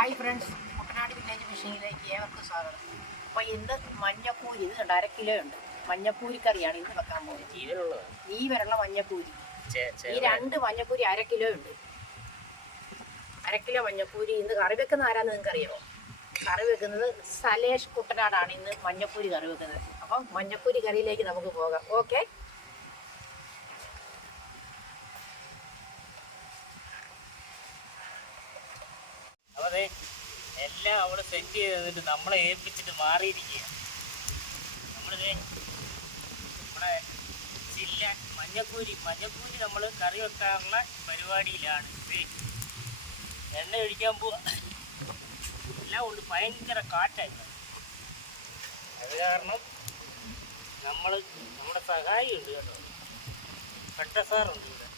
Hi friends Kuttanad village ഫിഷിങ്ങിലേക്ക് ഏവർക്കും സ്വാഗതം. അപ്പോൾ ഇന്ന് മഞ്ഞപ്പൂരി ഇത് കണ്ട് അര കിലോ ഉണ്ട്. മഞ്ഞപ്പൂരി കറിയാണ് ഇന്ന് വെക്കാൻ പോകുന്നത്. വരള്ള മഞ്ഞപ്പൂരി. ഈ രണ്ട് മഞ്ഞപ്പൂരി അര കിലോ ഉണ്ട്. അര കിലോ മഞ്ഞപ്പൂരി ഇന്ന് കറി വെക്കുന്ന ആരാന്ന് നിങ്ങൾക്ക് അറിയാമോ കറി വെക്കുന്നത് സലേഷ് കുട്ടനാടാണ് ഇന്ന് മഞ്ഞപ്പൂരി കറി വെക്കുന്നത്. അപ്പം മഞ്ഞപ്പൂരി കറിയിലേക്ക് നമുക്ക് പോകാം. ഓക്കെ? അപ്പൊ ദേ എല്ലാം അവിടെ സെറ്റ് ചെയ്ത് തന്നിട്ട് നമ്മളെ ഏൽപ്പിച്ചിട്ട് മാറിയിരിക്കുക നമ്മളിതേ നമ്മുടെ ചില്ല മഞ്ഞക്കൂരി മഞ്ഞക്കൂരി നമ്മൾ കറി വെക്കാനുള്ള പരിപാടിയിലാണ്. എണ്ണ ഒഴിക്കാൻ പോവാ. എല്ലാം ഉണ്ട് ഭയങ്കര കാറ്റായി. അത് കാരണം നമ്മൾ നമ്മുടെ സഹായി ഉണ്ട് കേട്ടോ. കട്ട സാറുണ്ട് ഇവിടെ.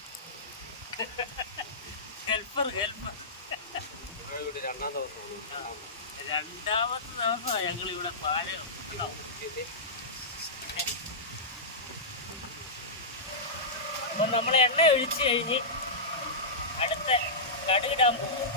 Helper helper. രണ്ടാമത്തെ ദിവസമാണ് ഞങ്ങൾ ഇവിടെ കേട്ടോ. അപ്പം നമ്മൾ എണ്ണ ഒഴിച്ച് കഴിഞ്ഞ് അടുത്ത കടുകിടാൻ പോകും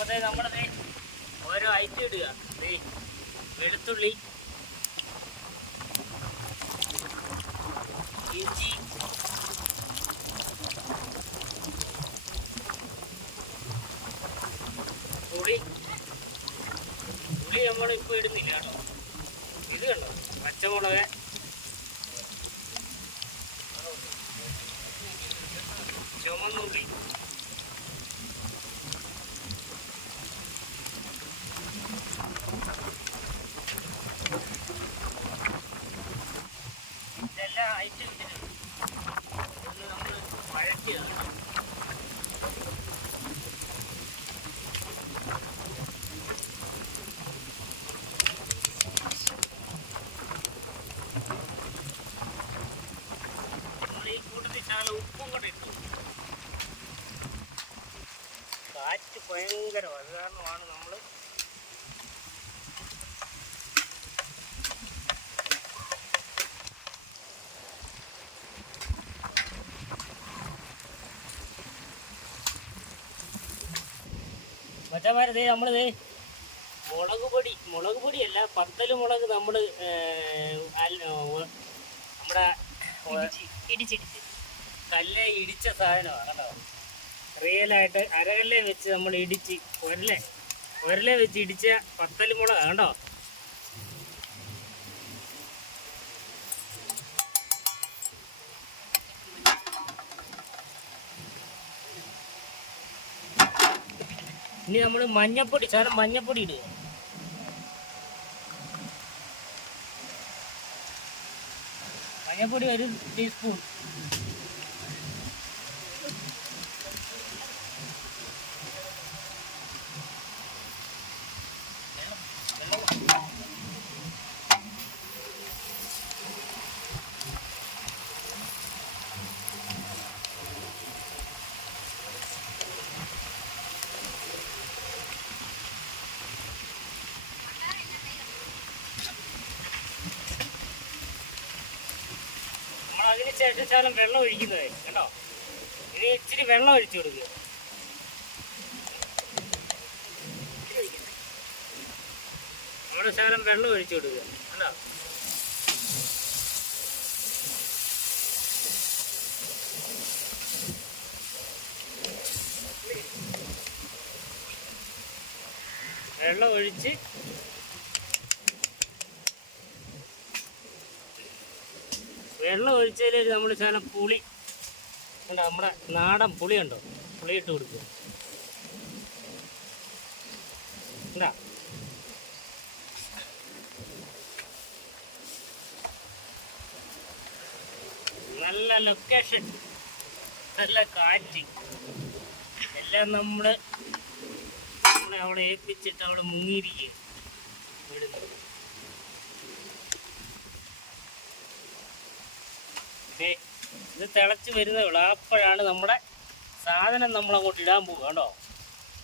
അപ്പോൾ നമ്മൾ ദേ ഓരോ ഐറ്റം ഇടുക. വെളുത്തുള്ളി ഇഞ്ചി പുളി. പുളി നമ്മളിപ്പോൾ ഇടുന്നില്ല കേട്ടോ. ഇത് കണ്ടോ? പച്ചമുളക് ഇതെല്ലാം ഐറ്റം ഇതിന് ഇതൊന്ന് നമ്മൾ കൂടെ ഇട്ടു കാറ്റ് ഭയങ്കരം അത് കാരണമാണ് നമ്മൾ മറ്റന്മാരെ ദേ നമ്മൾ ദേ മുളക് പൊടി മുളക് പൊടിയല്ല പത്തൽ മുളക് നമ്മൾ നമ്മുടെ ഇടിച്ചിടിച്ച് കല്ലെ ഇടിച്ച സാധനമാണ് കേട്ടോ റിയലായിട്ട് അരകല്ലേ വെച്ച് നമ്മൾ ഇടിച്ച് ഒരലേ ഒരലേ വെച്ച് ഇടിച്ച പത്തൽ മുളക് കണ്ടോ? ഇനി നമ്മൾ മഞ്ഞപ്പൊടി സാധനം മഞ്ഞപ്പൊടി ഇടുക. മഞ്ഞപ്പൊടി ഒരു ടീസ്പൂൺ നമ്മൾ അതിന് ശേഷം ശകലം വെള്ളം ഒഴിക്കുന്നത് കേട്ടോ? ഇനി ഇച്ചിരി വെള്ളം ഒഴിച്ചു കൊടുക്കുക നമ്മുടെ ശകലം വെള്ളം ഒഴിച്ചു കൊടുക്കുക കേട്ടോ? വെള്ളം ഒഴിച്ച് വെള്ളം ഒഴിച്ചതിൽ നമ്മൾ ശകലം പുളി. നമ്മുടെ നാടൻ പുളി ഉണ്ടോ പുളി ഇട്ട് കൊടുക്കുക എന്താ നല്ല ലൊക്കേഷൻ നല്ല കാറ്റ്. എല്ലാം നമ്മൾ നമ്മളെ അവിടെ ഏൽപ്പിച്ചിട്ട് അവിടെ മുങ്ങിയിരിക്കുക ഇവിടുന്ന് ദേ, ഇത് തിളച്ച് വരുന്നേ ഉള്ളൂ. അപ്പോഴാണ് നമ്മുടെ സാധനം നമ്മൾ അങ്ങോട്ട് ഇടാൻ പോകുക കേട്ടോ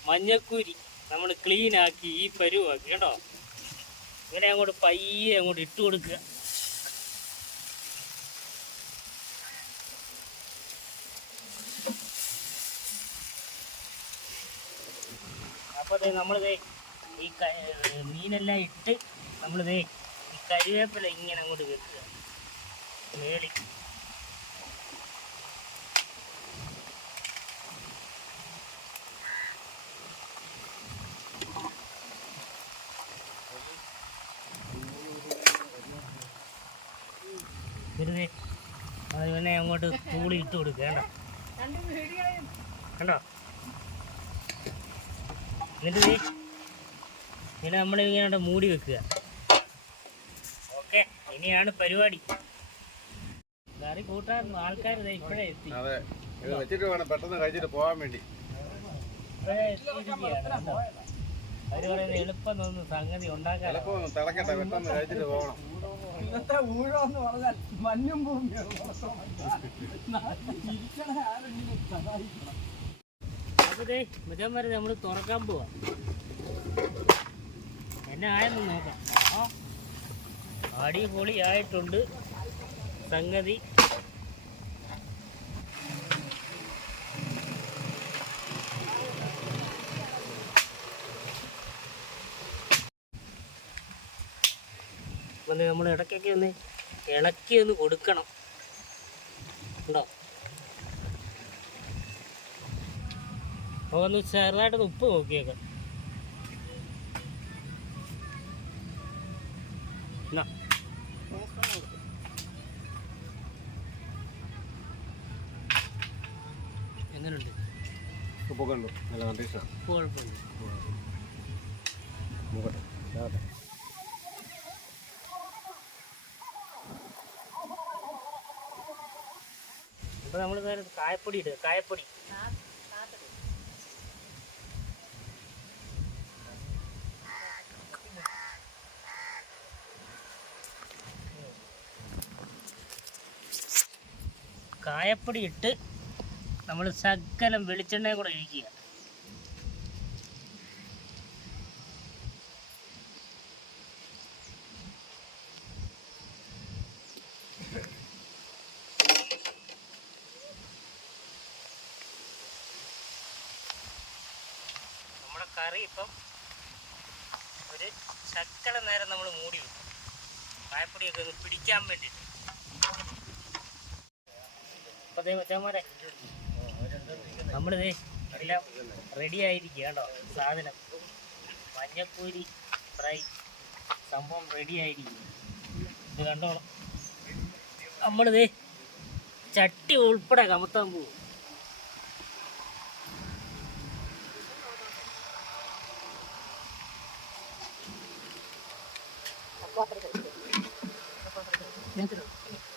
മഞ്ഞക്കുരി നമ്മൾ ക്ലീനാക്കി ഈ പരുവാക്കി കേട്ടോ ഇങ്ങനെ അങ്ങോട്ട് പയ്യെ അങ്ങോട്ട് ഇട്ട് കൊടുക്കുക. അപ്പോൾ നമ്മളിതേ ഈ മീനെല്ലാം ഇട്ട് നമ്മളിതേ ഈ കരിവേപ്പില ഇങ്ങനെ അങ്ങോട്ട് വെക്കുക. മേളി വെറുതെ അത് പിന്നെ അങ്ങോട്ട് തൂളി ഇട്ട് കൊടുക്കുക കേട്ടോ കണ്ടോ? എന്നിട്ട് നമ്മൾ ഇങ്ങനെ മൂടി വെക്കുക. ഓക്കെ ഇനിയാണ് പരിപാടി. കറി കൂട്ടാറുണ്ട് ആൾക്കാർ ഇപ്പോഴേ എത്തി. വെച്ചിട്ട് വേണം പെട്ടെന്ന് കഴിച്ചിട്ട് പോകാൻ വേണ്ടി. അവർ പറയുന്നത് എളുപ്പം സംഗതി ഉണ്ടാക്കാൻ പോകണം. ഇന്നത്തെ ഊഴമെന്ന് പറഞ്ഞാൽ മഞ്ഞും ഭൂമിയാണ് ഇരിക്കണ ആരെങ്കിലും സഹായിക്കണം. അപ്പതേ മൃഗന്മാരെ നമ്മൾ തുറക്കാൻ പോവാ. എന്നെ ആയെന്ന് നോക്കാം. അടിപൊളിയായിട്ടുണ്ട് അടിപൊളി ആയിട്ടുണ്ട് സംഗതി. ഒന്ന് നമ്മൾ ഇടയ്ക്കൊക്കെ ഒന്ന് ഇളക്കി ഒന്ന് കൊടുക്കണം. ഉണ്ടോ? ഒന്ന് ചെറുതായിട്ടൊന്ന് ഉപ്പ് നോക്കിയേക്കാം. എന്നാ എങ്ങനെയുണ്ട് ഉപ്പ് കണ്ടു നല്ല കണ്ടീഷനാണ് കുഴപ്പമില്ല. നോക്കട്ടെ അപ്പോൾ നമ്മൾ കായപ്പൊടി ഇടുക കായപ്പൊടി. കായപ്പൊടി ഇട്ട് നമ്മൾ സകലം വെളിച്ചെണ്ണയും കൂടെ ഒഴിക്കുക നമ്മുടെ കറി ഇപ്പം ഒരു ശക്കല നേരം നമ്മൾ മൂടി വെക്കും. കായപ്പൊടിയൊക്കെ ഒന്ന് പിടിക്കാൻ വേണ്ടിയിട്ട് അപ്പോൾ എല്ലാം റെഡി ആയിരിക്കുക കേട്ടോ സാധനം. മഞ്ഞപ്പൂരി ഫ്രൈ സംഭവം റെഡി ആയിരിക്കും ഇത് കണ്ടോളാം. നമ്മളിതേ ചട്ടി ഉൾപ്പെടെ കമത്താൻ പോകും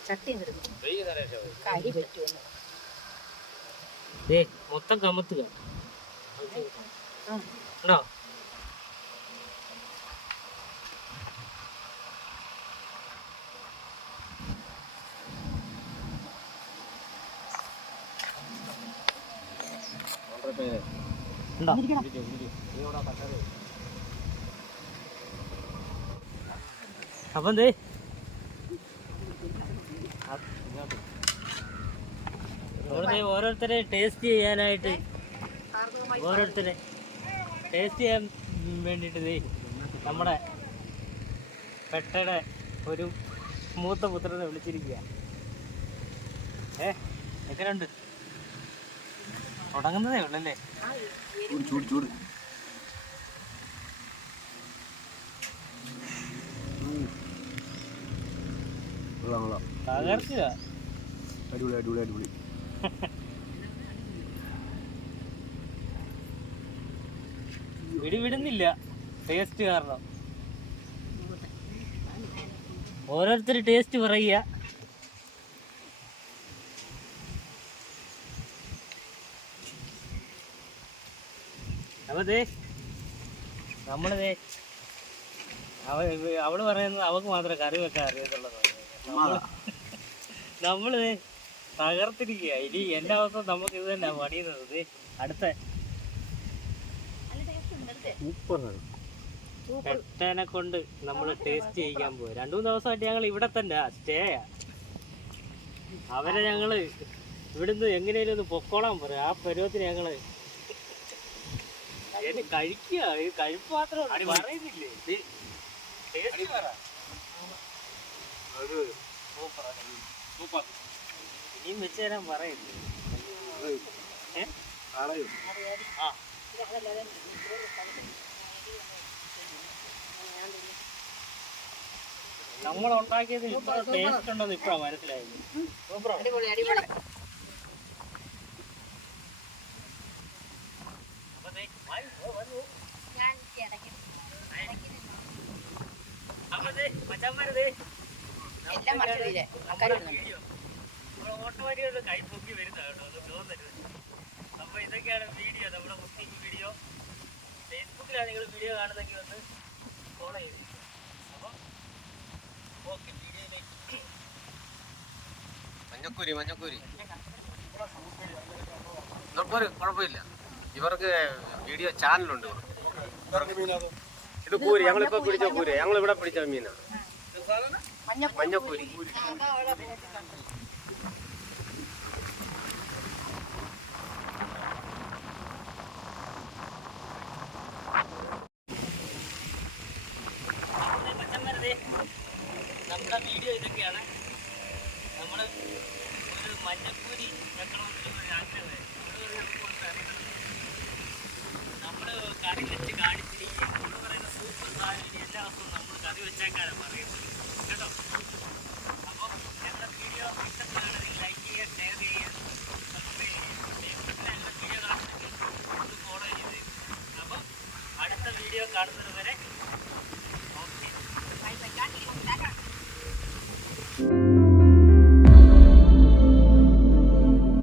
ചട്ടി കരി പറ്റുമെന്ന് മൊത്തം കമത്തുക ഉണ്ടോ ഉണ്ടോ അപ്പം നമ്മളിത് ഓരോരുത്തരെ ടേസ്റ്റ് ചെയ്യാനായിട്ട് ഓരോരുത്തരെ ടേസ്റ്റ് ചെയ്യാൻ വേണ്ടിയിട്ട് നമ്മടെ പെട്ടയുടെ ഒരു മൂത്ത പുത്രനെ വിളിച്ചിരിക്കുക ഏ എങ്ങനെയുണ്ട് തുടങ്ങുന്നതേ ഉള്ളല്ലേ? ചൂട് ചൂട്. കൊള്ളാം അടിപൊളി അടിപൊളി അടിപൊളി. വിടുവിടുന്നില്ല ടേസ്റ്റ് കാരണം. ഓരോരുത്തർ ടേസ്റ്റ് പറയുക. അപ്പൊ ദേ നമ്മളിതേ അവ അവൾ പറയുന്നത് അവക്ക് മാത്രമേ കറി വെക്കാൻ അറിയത്തുള്ളൂ. നമ്മൾ തകർത്തിരിക്കുക ഇനി എല്ലാ ദിവസവും നമുക്ക് ഇത് തന്നെ പണിയുന്നത്. അടുത്ത. സൂപ്പറാണ് എട്ടനെ കൊണ്ട് നമ്മൾ ടേസ്റ്റ് ചെയ്യിക്കാൻ പോയി രണ്ടു മൂന്ന് ദിവസമായിട്ട് ഞങ്ങൾ ഇവിടെ തന്നെ സ്റ്റേ അവരെ ഞങ്ങൾ ഇവിടുന്ന് എങ്ങനെയാലും ഒന്ന് പൊക്കോളാൻ പറയും. ആ പരുവത്തിന് ഞങ്ങൾ കഴിക്കുക. കഴിപ്പ് മാത്രം പറയുന്നില്ലേ? ടേസ്റ്റ് പറ സൂപ്പർ ഇനിയും വെച്ച് തരാൻ ആ. നമ്മൾ ഉണ്ടാക്കിയത് ഇത്ര ടേസ്റ്റ് ഉണ്ടെന്ന് ഇപ്പഴാ മനസ്സിലായത്. അടിപൊളി അടിപൊളി. അപ്പൊ ദേ, എല്ലാം മറച്ചില്ലേ ആൾക്കാർ വരുന്നുണ്ട് ഓട്ടോമാറ്റിക്കായിട്ട് കൈ പൊക്കി വരുന്ന കേട്ടോ. ഒന്നും തോന്നരുത് അപ്പൊ ഇതൊക്കെയാണ് വീഡിയോ നമ്മുടെ കുക്കിംഗ് വീഡിയോ ഫേസ്ബുക്കിലാണ് നിങ്ങൾ വീഡിയോ കാണുന്നെങ്കിൽ ഒന്ന് ഫോളോ ചെയ്ത് അപ്പം ഓക്കെ വീഡിയോയിലേക്ക് മഞ്ഞക്കൂരി മഞ്ഞക്കൂരി. ഇവർക്ക് കുഴപ്പമില്ല. ഇവർക്ക് വീഡിയോ ചാനലുണ്ട് ഇവർക്ക് ഇത് കൂരി. ഞങ്ങളിപ്പോ പിടിച്ച കൂരി ഞങ്ങൾ ഇവിടെ പിടിച്ച മീനാ മഞ്ഞക്കൂരി അപ്പോൾ മച്ചന്മാരെ ദേ, നമ്മുടെ വീഡിയോ ഇതൊക്കെയാണ് നമ്മൾ ഒരു മഞ്ഞപ്പൂരി വെക്കണമെന്നൊരു ആഗ്രഹമായി നമ്മൾ കറി വെച്ച് കാണിച്ചിരിക്കും നമ്മൾ പറയുന്ന സൂപ്പർ സാധനം ഇനി എല്ലാ ദിവസവും നമ്മൾ കറി വെച്ചേക്കാരം പറയുന്നത്. കേട്ടോ?